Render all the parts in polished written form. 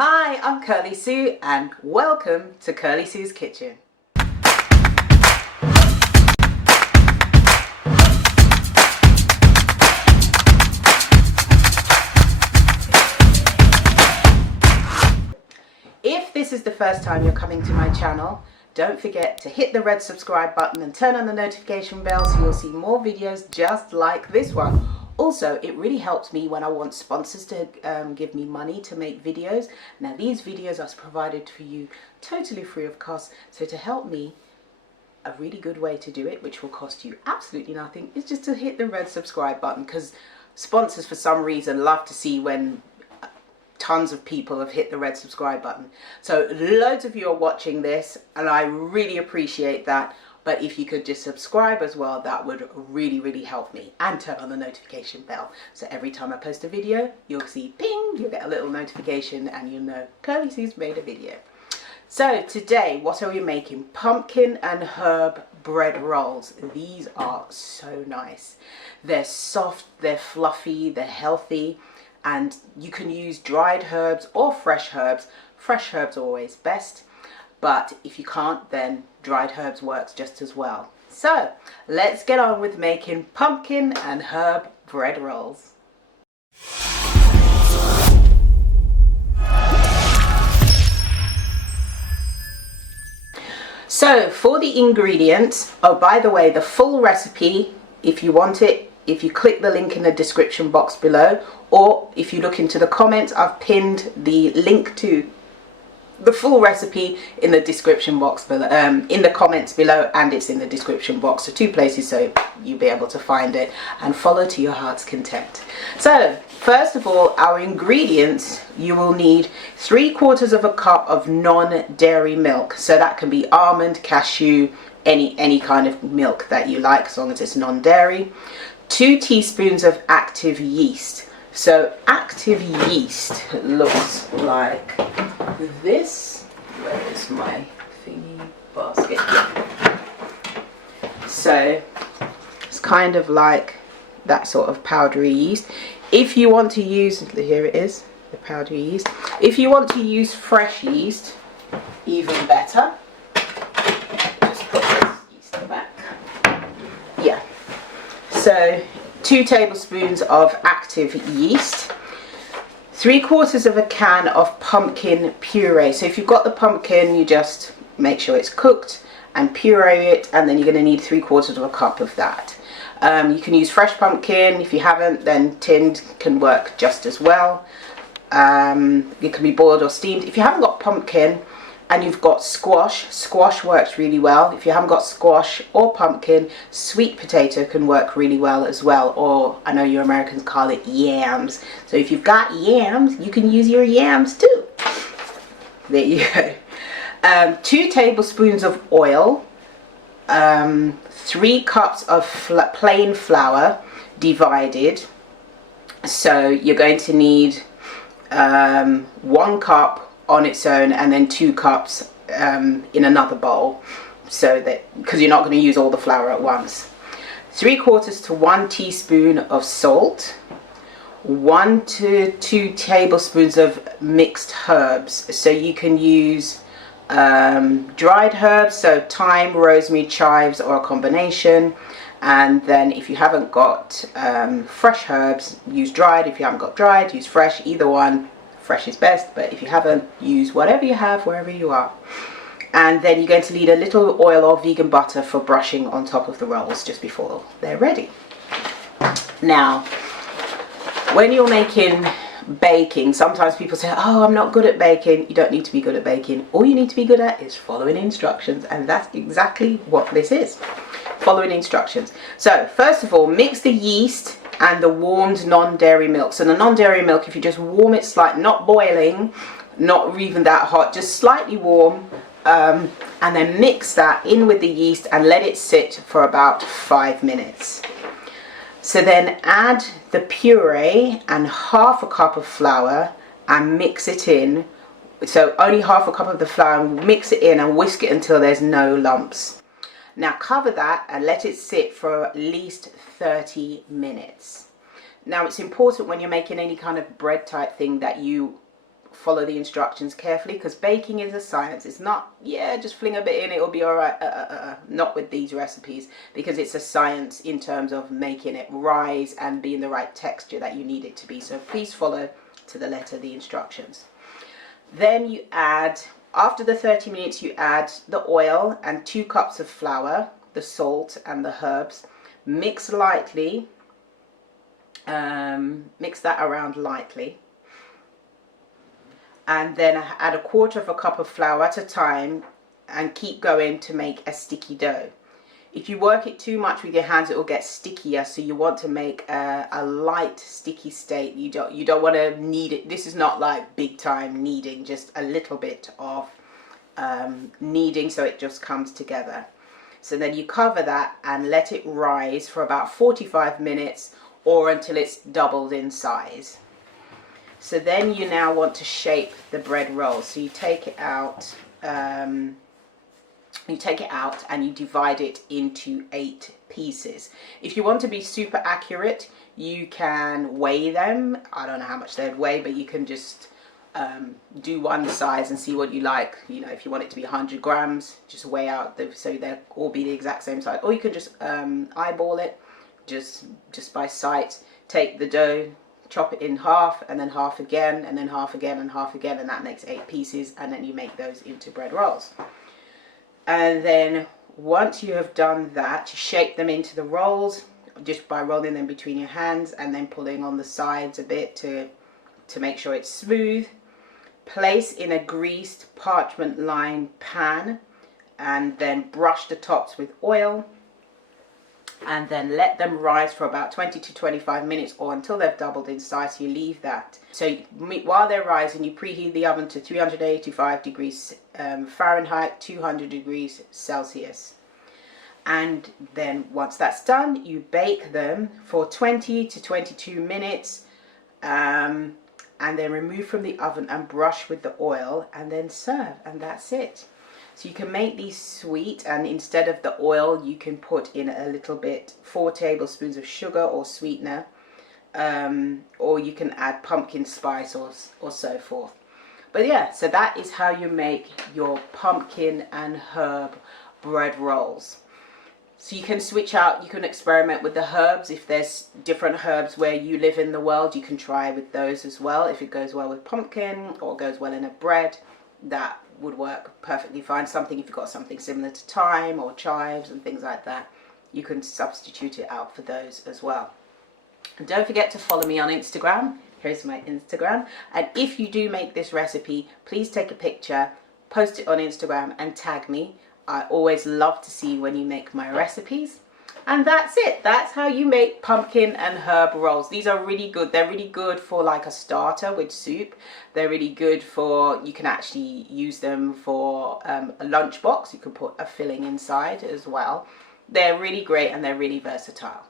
Hi, I'm Kirly-Sue and welcome to Kirly-Sue's Kitchen. If this is the first time you're coming to my channel, don't forget to hit the red subscribe button and turn on the notification bell so you'll see more videos just like this one. Also, it really helps me when I want sponsors to give me money to make videos. Now, these videos are provided for you totally free of cost. So to help me, a really good way to do it, which will cost you absolutely nothing, is just to hit the red subscribe button, because sponsors for some reason love to see when tons of people have hit the red subscribe button. So loads of you are watching this and I really appreciate that. But if you could just subscribe as well, that would really help me. And turn on the notification bell. So every time I post a video, you'll see ping, you'll get a little notification and you'll know Kirly-Sue's made a video. So today, what are we making? Pumpkin and herb bread rolls. These are so nice. They're soft, they're fluffy, they're healthy. And you can use dried herbs or fresh herbs. Fresh herbs are always best. But if you can't, then dried herbs works just as well. So let's get on with making pumpkin and herb bread rolls. So for the ingredients, oh, by the way, the full recipe, if you want it, if you click the link in the description box below, or if you look into the comments, I've pinned the link to the full recipe in the description box below, in the comments below, and it's in the description box. So two places so you'll be able to find it and follow to your heart's content. So first of all, our ingredients, you will need 3/4 cup of non-dairy milk. So that can be almond, cashew, any kind of milk that you like, as long as it's non-dairy. 2 teaspoons of active yeast. So active yeast looks like this. Where is my thingy basket? So it's kind of like that sort of powdery yeast. If you want to use, here it is, the powdery yeast. If you want to use fresh yeast, even better. Just put this yeast back. Yeah. So 2 tablespoons of active yeast. 3/4 can of pumpkin puree. So if you've got the pumpkin, you just make sure it's cooked and puree it, and then you're going to need 3/4 cup of that. You can use fresh pumpkin. If you haven't, then tinned can work just as well. It can be boiled or steamed. If you haven't got pumpkin and you've got squash, squash works really well. If you haven't got squash or pumpkin, sweet potato can work really well as well. Or I know you Americans call it yams. So if you've got yams, you can use your yams too. There you go. 2 tablespoons of oil. 3 cups of plain flour divided. So you're going to need 1 cup on its own, and then 2 cups in another bowl, so that, because you're not going to use all the flour at once. 3/4 to 1 teaspoon of salt. 1 to 2 tablespoons of mixed herbs. So you can use dried herbs, so thyme, rosemary, chives, or a combination. And then if you haven't got fresh herbs, use dried. If you haven't got dried, use fresh. Either one. Fresh is best, but if you haven't, use whatever you have wherever you are. And then you're going to need a little oil or vegan butter for brushing on top of the rolls just before they're ready. Now, when you're making baking, sometimes people say, oh, I'm not good at baking. You don't need to be good at baking. All you need to be good at is following instructions, and that's exactly what this is. Following instructions. So first of all, mix the yeast and the warmed non-dairy milk. So the non-dairy milk, if you just warm it slightly, not boiling, not even that hot, just slightly warm, and then mix that in with the yeast and let it sit for about 5 minutes. So then add the puree and 1/2 cup of flour and mix it in. So only 1/2 cup of the flour, and mix it in and whisk it until there's no lumps. Now cover that and let it sit for at least 30 minutes. Now it's important when you're making any kind of bread type thing that you follow the instructions carefully, because baking is a science. It's not, yeah, just fling a bit in, it'll be all right. Not with these recipes, because it's a science in terms of making it rise and be in the right texture that you need it to be. So please follow to the letter the instructions. Then you add, after the 30 minutes, you add the oil and 2 cups of flour, the salt and the herbs. Mix lightly, mix that around lightly. And then add a 1/4 cup of flour at a time and keep going to make a sticky dough. If you work it too much with your hands, it will get stickier, so you want to make a light sticky state. You don't want to knead it. This is not like big time kneading, just a little bit of kneading so it just comes together. So then you cover that and let it rise for about 45 minutes or until it's doubled in size. So then you now want to shape the bread roll. So you take it out, and you divide it into 8 pieces. If you want to be super accurate, you can weigh them. I don't know how much they'd weigh, but you can just do one size and see what you like. You know, if you want it to be 100 grams, just weigh out so they'll all be the exact same size. Or you can just eyeball it, just by sight. Take the dough, chop it in half, and then half again, and then half again, and half again, and that makes 8 pieces, and then you make those into bread rolls. And then once you have done that, shape them into the rolls just by rolling them between your hands and then pulling on the sides a bit to make sure it's smooth. Place in a greased parchment lined pan and then brush the tops with oil, and then let them rise for about 20 to 25 minutes or until they've doubled in size. You leave that. So while they're rising, you preheat the oven to 385 degrees Fahrenheit, 200 degrees Celsius. And then once that's done, you bake them for 20 to 22 minutes, and then remove from the oven and brush with the oil and then serve, and that's it. So you can make these sweet, and instead of the oil you can put in a little bit, 4 tablespoons of sugar or sweetener, or you can add pumpkin spice or so forth. But yeah, so that is how you make your pumpkin and herb bread rolls. So you can switch out, you can experiment with the herbs. If there's different herbs where you live in the world, you can try with those as well. If it goes well with pumpkin or goes well in a bread, that would work perfectly fine. Something, if you've got something similar to thyme or chives and things like that, you can substitute it out for those as well. And don't forget to follow me on Instagram. Here's my Instagram. And if you do make this recipe, please take a picture, post it on Instagram and tag me. I always love to see when you make my recipes. And that's it. That's how you make pumpkin and herb rolls. These are really good. They're really good for like a starter with soup. They're really good for, you can actually use them for a lunchbox. You can put a filling inside as well. They're really great and they're really versatile.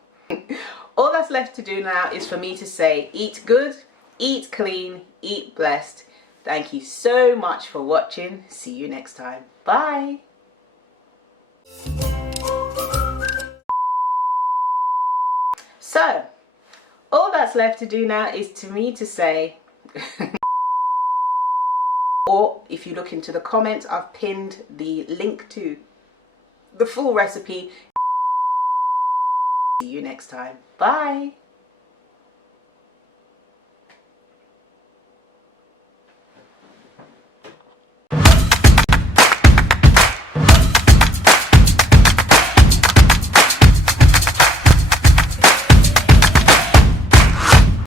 All that's left to do now is for me to say, eat good, eat clean, eat blessed. Thank you so much for watching. See you next time. Bye. So, all that's left to do now is to me to say, or if you look into the comments, I've pinned the link to the full recipe. See you next time. Bye.